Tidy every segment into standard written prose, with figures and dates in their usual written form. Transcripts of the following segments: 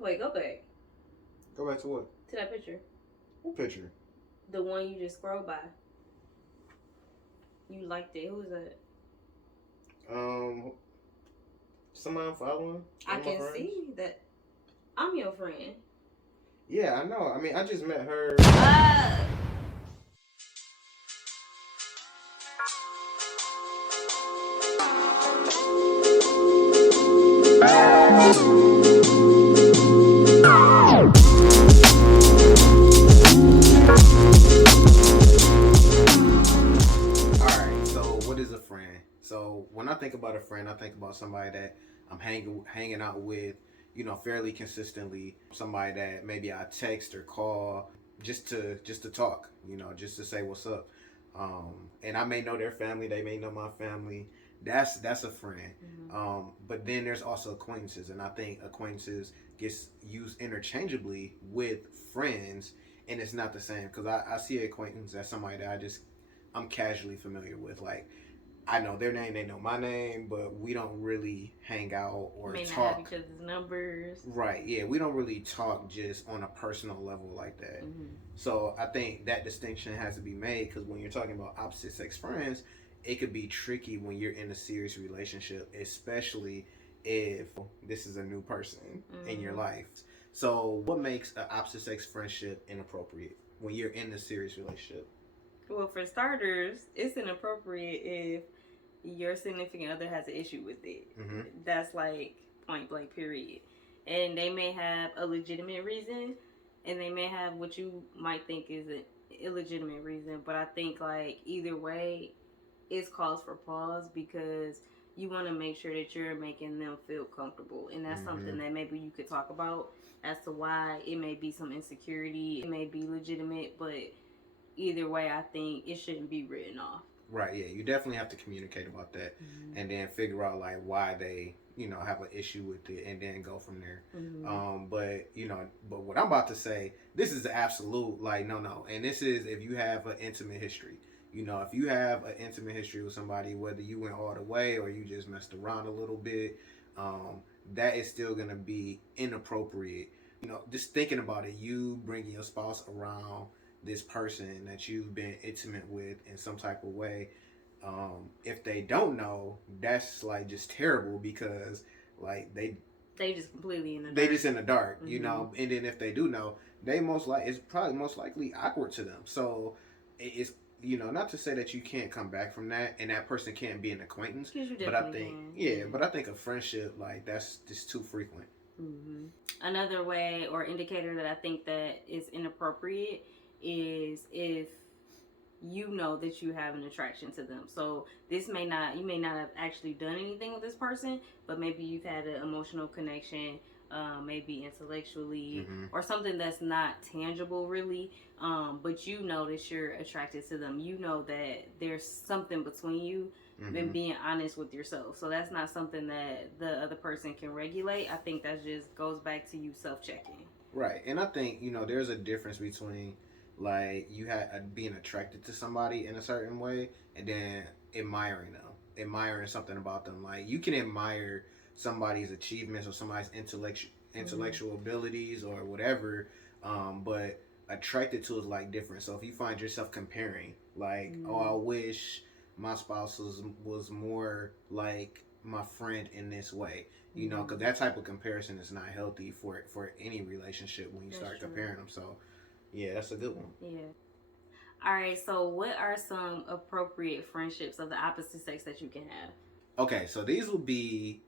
Wait, go back. Go back to what? To that picture. What picture? The one you just scrolled by. You liked it. Who's that? Um, somebody I'm following. I can see that. I'm your friend. Yeah, I know. I mean, I just met her. Alright, so what is a friend? So when I think about a friend, I think about somebody that I'm hanging out with, fairly consistently. Somebody that maybe I text or call just to talk, just to say what's up. And I may know their family, they may know my family. That's a friend. But then there's also acquaintances, and I think acquaintances gets used interchangeably with friends, and it's not the same because I see acquaintance as somebody that I'm casually familiar with. Like I know their name, they know my name, but we don't really hang out or may talk. Not have each other's numbers. Right? Yeah, we don't really talk just on a personal level like that. So I think that distinction has to be made because when you're talking about opposite sex friends, it could be tricky when you're in a serious relationship, especially if this is a new person in your life. So what makes an opposite sex friendship inappropriate when you're in a serious relationship? Well, for starters, it's inappropriate if your significant other has an issue with it. That's like point blank, period. And they may have a legitimate reason, and they may have what you might think is an illegitimate reason. But I think like either way, it's cause for pause because you want to make sure that you're making them feel comfortable, and that's something that maybe you could talk about as to why it may be some insecurity. It may be legitimate, but either way, I think it shouldn't be written off. Right, yeah, you definitely have to communicate about that and then figure out like why they, have an issue with it and then go from there. But what I'm about to say, this is absolute like no. And this is if you have an intimate history. If you have an intimate history with somebody, whether you went all the way or you just messed around a little bit, that is still gonna be inappropriate. Just thinking about it, you bringing your spouse around this person that you've been intimate with in some type of way, if they don't know, that's like just terrible because like they just completely in the dark. They just in the dark, and then if they do know, it's probably most likely awkward to them. So it's not to say that you can't come back from that and that person can't be an acquaintance, but I think but I think a friendship like that's just too frequent. Another way or indicator that I think that is inappropriate is if you know that you have an attraction to them. So you may not have actually done anything with this person, but maybe you've had an emotional connection, maybe intellectually or something that's not tangible really, but you know that you're attracted to them. You know that there's something between you and being honest with yourself. So that's not something that the other person can regulate. I think that just goes back to you self-checking. Right. And I think, there's a difference between like you had being attracted to somebody in a certain way and then admiring them, admiring something about them. Like you can admire somebody's achievements or somebody's intellectual abilities or whatever, but attracted to is like different. So if you find yourself comparing like I wish my spouse was more like my friend in this way, because that type of comparison is not healthy for any relationship when you start comparing them. So yeah, that's a good one. Yeah. All right, so what are some appropriate friendships of the opposite sex that you can have? Okay, so these will be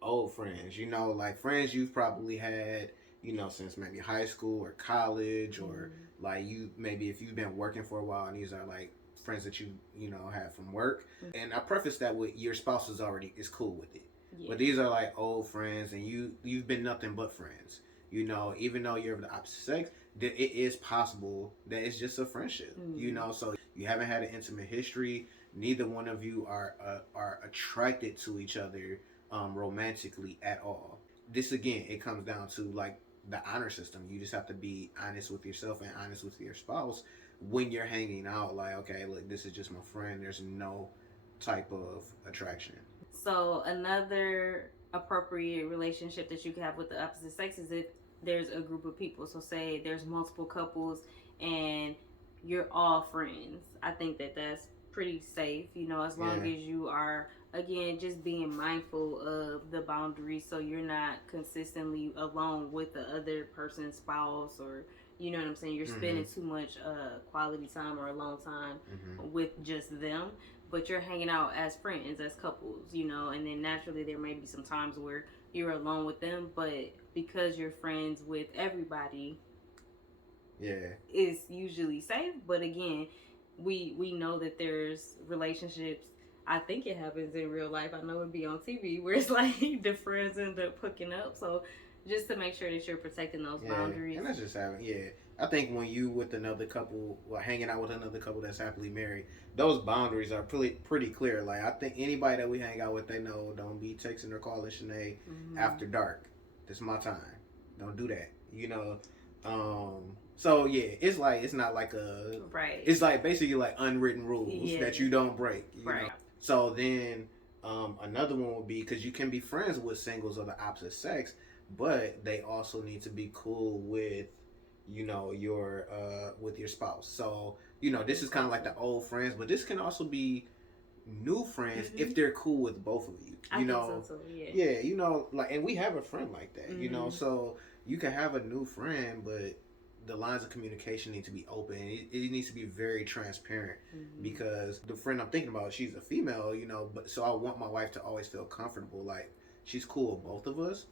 old friends, like friends you've probably had, since maybe high school or college, or like you maybe if you've been working for a while and these are like friends that you have from work. And I preface that with your spouse is cool with it. Yeah. But these are like old friends and you've been nothing but friends. Even though you're of the opposite sex, that it is possible that it's just a friendship. So you haven't had an intimate history. Neither one of you are attracted to each other romantically at all. This again, it comes down to like the honor system. You just have to be honest with yourself and honest with your spouse when you're hanging out. Like, okay, look, this is just my friend. There's no type of attraction. So another appropriate relationship that you can have with the opposite sex is if there's a group of people. So say there's multiple couples and you're all friends. I think that that's pretty safe, as long as you are, again, just being mindful of the boundaries so you're not consistently alone with the other person's spouse, or you know what I'm saying, you're spending too much quality time or alone time with just them, but you're hanging out as friends, as couples, and then naturally there may be some times where you're alone with them, but because you're friends with everybody, it's usually safe. But again, we know that there's relationships. I think it happens in real life. I know it'd be on TV where it's like the friends end up hooking up. So just to make sure that you're protecting those boundaries. And that's just having, I think when you with another couple, or hanging out with another couple that's happily married, those boundaries are pretty clear. Like, I think anybody that we hang out with, they know, don't be texting or calling Shanae after dark. This is my time. Don't do that. So it's like, it's not like it's like basically like unwritten rules that you don't break. You know? So then another one would be, because you can be friends with singles of the opposite sex, but they also need to be cool with your with your spouse. So this is kind of like the old friends, but this can also be new friends if they're cool with both of you. I think so too, like, and we have a friend like that. So you can have a new friend, but the lines of communication need to be open. It needs to be very transparent, because the friend I'm thinking about, she's a female, but so I want my wife to always feel comfortable, like she's cool with both of us,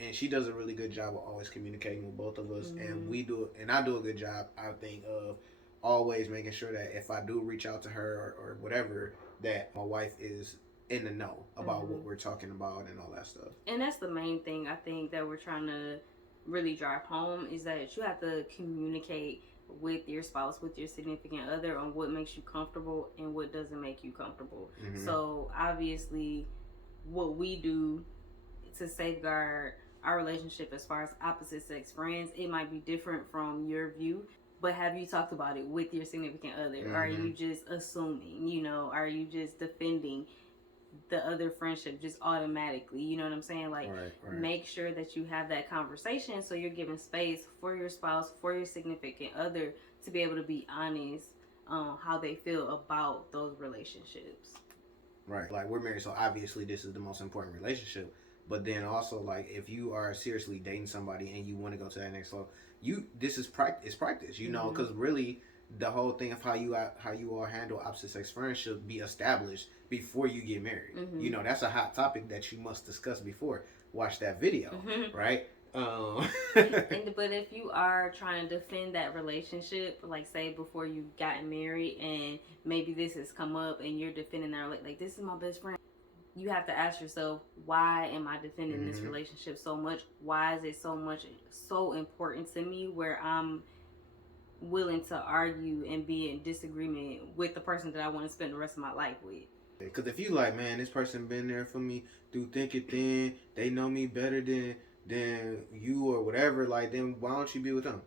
and she does a really good job of always communicating with both of us, and I do a good job, I think, of always making sure that if I do reach out to her or whatever, that my wife is in the know about what we're talking about and all that stuff. And that's the main thing I think that we're trying to really drive home, is that you have to communicate with your spouse, with your significant other, on what makes you comfortable and what doesn't make you comfortable. So obviously what we do to safeguard our relationship as far as opposite sex friends, it might be different from your view, but have you talked about it with your significant other? Are you just assuming, are you just defending the other friendship just automatically? You know what I'm saying? Like, make sure that you have that conversation, so you're giving space for your spouse, for your significant other, to be able to be honest how they feel about those relationships. Right. Like, we're married, so obviously this is the most important relationship. But then also, like, if you are seriously dating somebody and you want to go to that next level, this is practice, because really the whole thing of how you all handle opposite sex friends should be established before you get married. That's a hot topic that you must discuss before. Watch that video, right? But if you are trying to defend that relationship, like say before you've gotten married, and maybe this has come up and you're defending that, like, this is my best friend, you have to ask yourself, why am I defending this relationship so much? Why is it so important to me, where I'm willing to argue and be in disagreement with the person that I want to spend the rest of my life with? Because if you like, man, this person been there for me through thick and thin, they know me better than you or whatever, like, then why don't you be with them?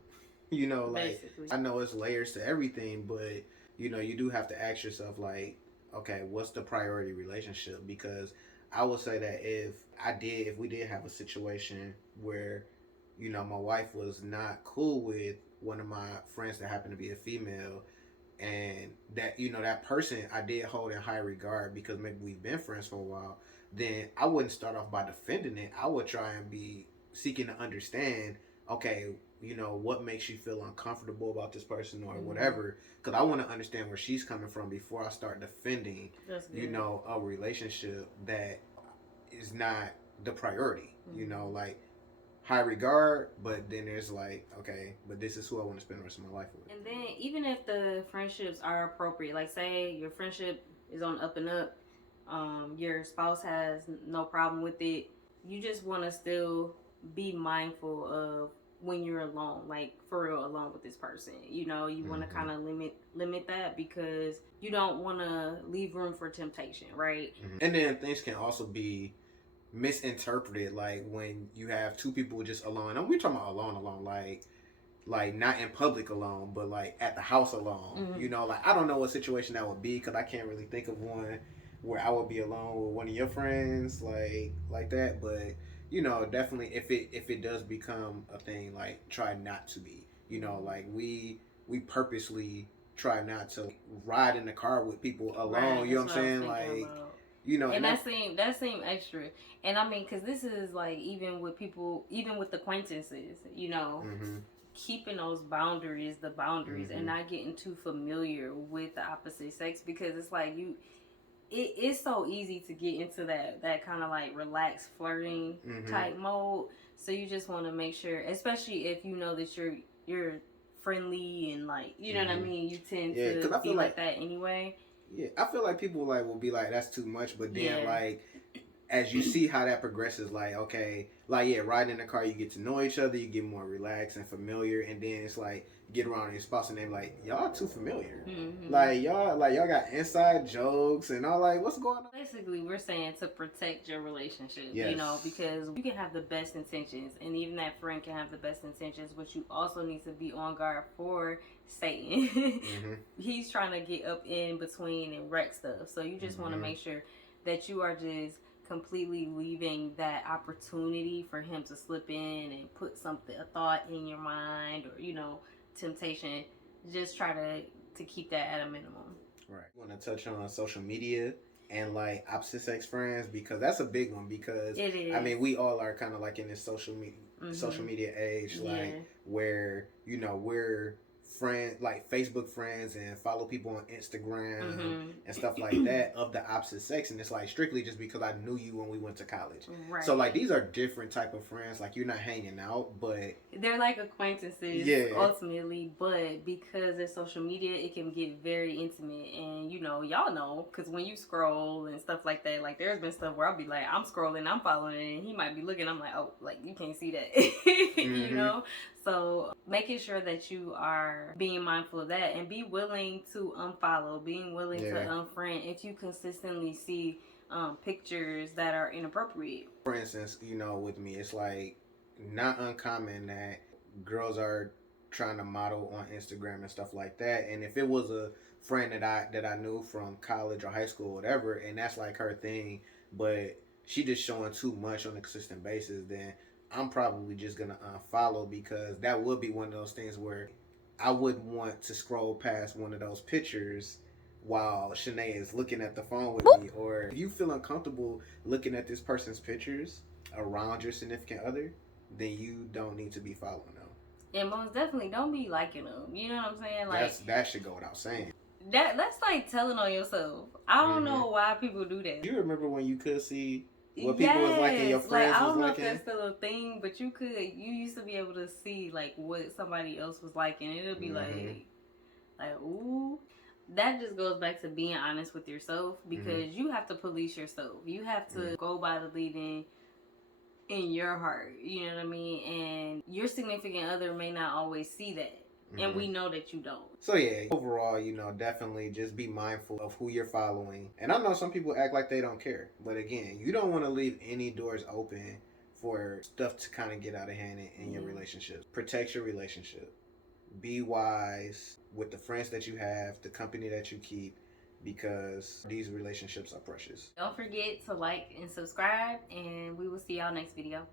Like, basically. I know it's layers to everything, but you do have to ask yourself, like, okay, what's the priority relationship? Because I would say that if we did have a situation where my wife was not cool with one of my friends that happened to be a female, and that that person I did hold in high regard because maybe we've been friends for a while, then I wouldn't start off by defending it. I would try and be seeking to understand, okay, what makes you feel uncomfortable about this person or whatever, because I want to understand where she's coming from before I start defending a relationship that is not the priority. Like, high regard, but then there's like, okay, but this is who I want to spend the rest of my life with. And then even if the friendships are appropriate, like say your friendship is on up and up, your spouse has no problem with it, you just want to still be mindful of when you're alone, like for real alone with this person. You want to kind of limit that, because you don't want to leave room for temptation, right? And then things can also be misinterpreted, like when you have two people just alone. And we're talking about alone, like not in public alone, but like at the house alone. Like, I don't know what situation that would be, because I can't really think of one where I would be alone with one of your friends like that. But you know, definitely if it does become a thing, like try not to be. You know, like we purposely try not to ride in the car with people alone. Right, You know that's what I'm what I was saying? thinking Like, about. you know, And that seemed extra. And I mean, because this is like even with people, even with acquaintances, you know, mm-hmm, keeping those boundaries, the boundaries, and mm-hmm, not getting too familiar with the opposite sex, because it's like it's so easy to get into that kind of like relaxed flirting mm-hmm. type mode. So you just want to make sure, especially if you know that you're friendly and like you know what I Mm-hmm. mean. You tend Yeah, because to I be feel like like that anyway. yeah, I feel like people like will be like that's too much, but then Yeah. like as you see how that progresses, like okay, like yeah, riding in the car, you get to know each other, you get more relaxed and familiar, and then it's like get around your spouse and they're like, y'all too familiar, Mm-hmm. like y'all got inside jokes and all like what's going on? Basically, we're saying to protect your relationship, you know, Yes. because you can have the best intentions, and even that friend can have the best intentions, but you also need to be on guard for Satan. Mm-hmm. He's trying to get up in between and wreck stuff. So you just want to Mm-hmm. make sure that you are just completely leaving that opportunity for him to slip in and put something, a thought in your mind, or you know, temptation. Just try to keep that at a minimum. Right. I want to touch on social media and like opposite sex friends because that's a big one because It I is. mean we all are kind of like in this social Mm-hmm. media age Yeah. like where you know we're friends like Facebook friends and follow people on Instagram and stuff like Mm-hmm. that of the opposite sex and it's like strictly just because I knew you when we went to college. So like Right. these are different type of friends like you're not hanging out but They're like acquaintances yeah. ultimately, but because it's social media, it can get very intimate. And you know, because when you scroll and stuff like that, like there's been stuff where I'll be like, I'm scrolling, I'm following it, and he might be looking. I'm like, oh, like you can't see that, you Mm-hmm. know. So making sure that you are being mindful of that and be willing to unfollow, being willing to Yeah. unfriend if you consistently see pictures that are inappropriate. For instance, you know, with me, it's like not uncommon that girls are trying to model on Instagram and stuff like that. And if it was a friend that I knew from college or high school, or whatever, and that's like her thing, but she just showing too much on a consistent basis, then I'm probably just gonna unfollow because that would be one of those things where I wouldn't want to scroll past one of those pictures while Shanae is looking at the phone with me, or if you feel uncomfortable looking at this person's pictures around your significant other, then you don't need to be following them. And most definitely don't be liking them. You know what I'm saying? Like That should go without saying. that's like telling on yourself. I don't Mm-hmm. know why people do that. Do you remember when you could see what people was liking, your Yes, like friends I was don't know if liking? that's still a thing, but you used to be able to see like what somebody else was liking. It'll be Mm-hmm. like ooh. That just goes back to being honest with yourself because Mm-hmm. you have to police yourself. You have to go by the leading in your heart. You know what I mean? And your significant other may not always see that. And Mm-hmm. we know that you don't. So yeah, overall, you know, definitely just be mindful of who you're following. And I know some people act like they don't care, but again, you don't want to leave any doors open for stuff to kind of get out of hand in your relationships. Protect your relationship. Be wise with the friends that you have, the company that you keep, because these relationships are precious. Don't forget to like and subscribe, and we will see y'all next video.